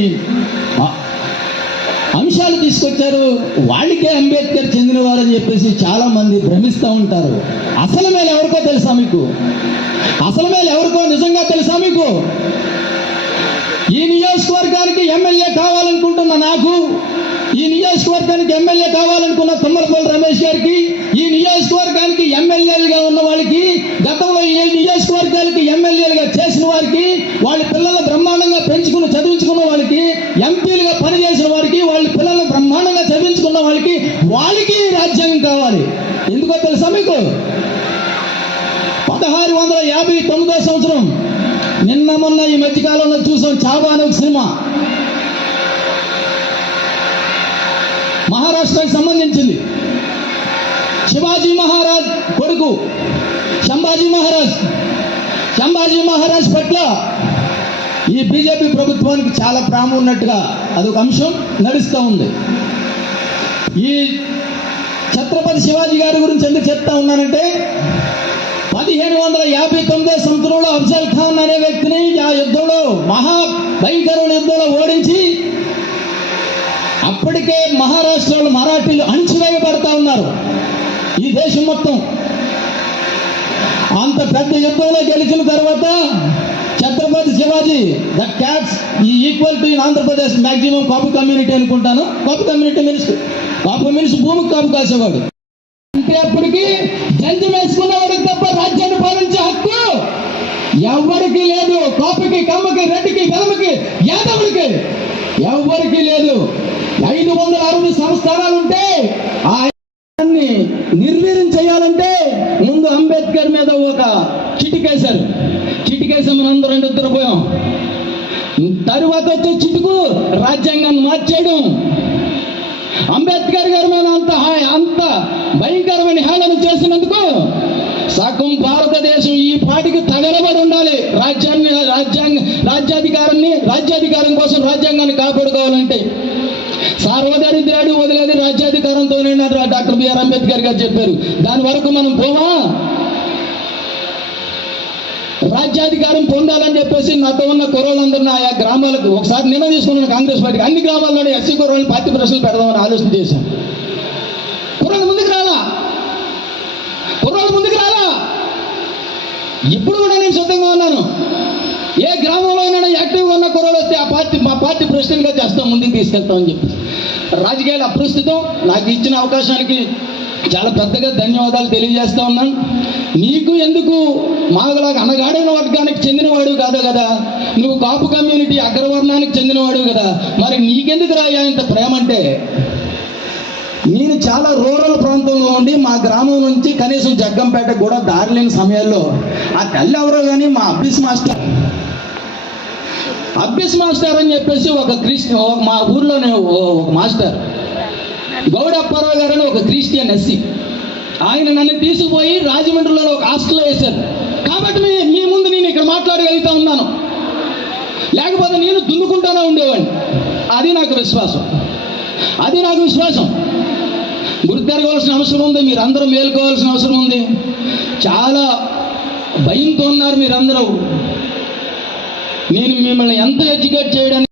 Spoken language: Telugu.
కొన్ని అంశాలు తీసుకొచ్చారు. వాళ్ళకే అంబేద్కర్ చెందినవారు అని చెప్పేసి చాలా మంది భ్రమిస్తూ ఉంటారు. అసలు మేలు ఎవరికో తెలుసా మీకు? అసలు మేలు ఎవరికో నిజంగా తెలుసా మీకు? ఈ నియోజకవర్గానికి ఎమ్మెల్యే కావాలనుకుంటున్న నాకు, ఈ నియోజకవర్గానికి ఎమ్మెల్యే కావాలనుకున్న తుమ్మలపల్లి రమేష్ గారికి, ఈ నియోజకవర్గానికి ఎమ్మెల్యేలుగా ఉన్న వాళ్ళకి, గతంలో ఈ నియోజకవర్గానికి ఎమ్మెల్యేలుగా చేసిన వారికి, వాళ్ళ పిల్లలు బ్రహ్మాండంగా పెంచుకుని చదివించుకున్న వాళ్ళకి, ఎంపీలుగా పనిచేసిన వారికి, వాళ్ళ పిల్లలు బ్రహ్మాండంగా చదివించుకున్న వాళ్ళకి రాజ్యాంగం కావాలి. ఎందుకో తెలుసా మీకు? 1659వ సంవత్సరం, నిన్న మొన్న ఈ మధ్యకాలంలో చూసాం చావా అనే ఒక సినిమా, మహారాష్ట్రకు సంబంధించింది. శివాజీ మహారాజ్ కొడుకు సంభాజీ మహారాజ్ పట్ల ఈ బీజేపీ ప్రభుత్వానికి చాలా ప్రేమ ఉన్నట్టుగా అదొక అంశం నడుస్తూ ఉంది. ఈ ఛత్రపతి శివాజీ గారి గురించి ఎందుకు చెప్తా ఉన్నానంటే, 1759వ సంవత్సరంలో అఫ్జల్ ఖాన్ అనే వ్యక్తిని ఆ యుద్ధంలో, మహా భయంకరమైన యుద్ధంలో ఓడించి అప్పటికే మహారాష్ట్రలో మరాఠీలు అణచివేయబడతా ఉన్నారు. ఈ దేశం మొత్తం అంత పెద్ద యుద్ధంలో గెలిచిన తర్వాత Chhatrapati Shivaji the cats equal to in Andhra Pradesh maximum Kapu community అనుకుంటాను. కాపు కమ్యూనిటీ మనిషి భూమికి కాపు కాసేవాడు. అంటే అప్పటికి జంజం వేసుకున్నవాడికి తప్ప రాజ్యాన్ని పాలించే హక్కు ఎవరికి లేదు. కాపుకి, కమ్మకి, రెడ్డికి, వెలమకి, యాదవుడికి ఎవరికి లేదు. 560 సంస్థానాలుంటే ఆ నిర్వీర్యం చేయాలంటే ముందు అంబేద్కర్ మీద ఒక చిటికేశారు. చిటికేసి మనం అందరం నిద్రపోయాం. తరువాత వచ్చే చిటుకు రాజ్యాంగాన్ని మార్చేయడం. అంబేద్కర్ గారి మీద అంత భయంకరమైన హేళన చేసినందుకు సగం భారతదేశం ఈ పాటికి తగలబడి ఉండాలి. రాజ్యాధికారం కోసం రాజ్యాంగాన్ని కాపాడుకోవాలంటే సార్వదరిద్రాడు వదిలేది రాజ్యాధికారంతోనే డాక్టర్ బిఆర్ అంబేద్కర్ గారు చెప్పారు. దాని వరకు మనం పోవా? రాజ్యాధికారం పొందాలని చెప్పేసి నాతో ఉన్న కుర్రోళ్ళందరినీ ఆయా గ్రామాలకు ఒకసారి నిన్న తీసుకున్నాను. కాంగ్రెస్ పార్టీకి అన్ని గ్రామాల్లోనే ఎస్సీ కుర్రోళ్ళని పార్టీ ప్రశ్నలు పెడదామని ఆలోచన చేశాను. కుర్రోళ్ళు ముందుకు రాలా. ఇప్పుడు కూడా నేను సిద్ధంగా ఉన్నాను. ఏ గ్రామంలో అయినా యాక్టివ్గా ఉన్న కుర్రోళ్ళు వస్తే మా పార్టీ ప్రెసిడెంట్గా చేస్తాం, ముందుకు తీసుకెళ్తామని చెప్పి. రాజకీయాలు అప్రస్తుతం. నాకు ఇచ్చిన అవకాశానికి చాలా పెద్దగా ధన్యవాదాలు తెలియజేస్తా ఉన్నాను. నీకు ఎందుకు మాగలాగా అనగాడైన వర్గానికి చెందినవాడు కాదు కదా, నువ్వు కాపు కమ్యూనిటీ అగ్రవర్ణానికి చెందినవాడు కదా, మరి నీకెందుకు రాయా ఇంత ప్రేమ అంటే? నేను చాలా రూరల్ ప్రాంతంలో ఉండి మా గ్రామం నుంచి కనీసం జగ్గంపేట కూడా దారి లేని సమయాల్లో ఆ తల్లి ఎవరో కానీ మా అబ్బిస్ మాస్టర్ అని చెప్పేసి మా ఊర్లోనే ఒక మాస్టర్ గౌడ అప్పారావు గారు అని ఒక క్రిస్టియన్ ఎస్సీ, ఆయన నన్ను తీసుకుపోయి రాజమండ్రిలో ఒక హాస్టల్లో వేశారు. కాబట్టి మీ ముందు నేను ఇక్కడ మాట్లాడగలుగుతా ఉన్నాను. లేకపోతే నేను దున్నుకుంటానే ఉండేవాడిని. అది నాకు విశ్వాసం. గుర్తెరగవలసిన అవసరం ఉంది. మీరందరూ మేలుకోవాల్సిన అవసరం ఉంది. చాలా భయంతో ఉన్నారు మీరందరూ. నేను మిమ్మల్ని ఎంత ఎడ్యుకేట్ చేయడానికి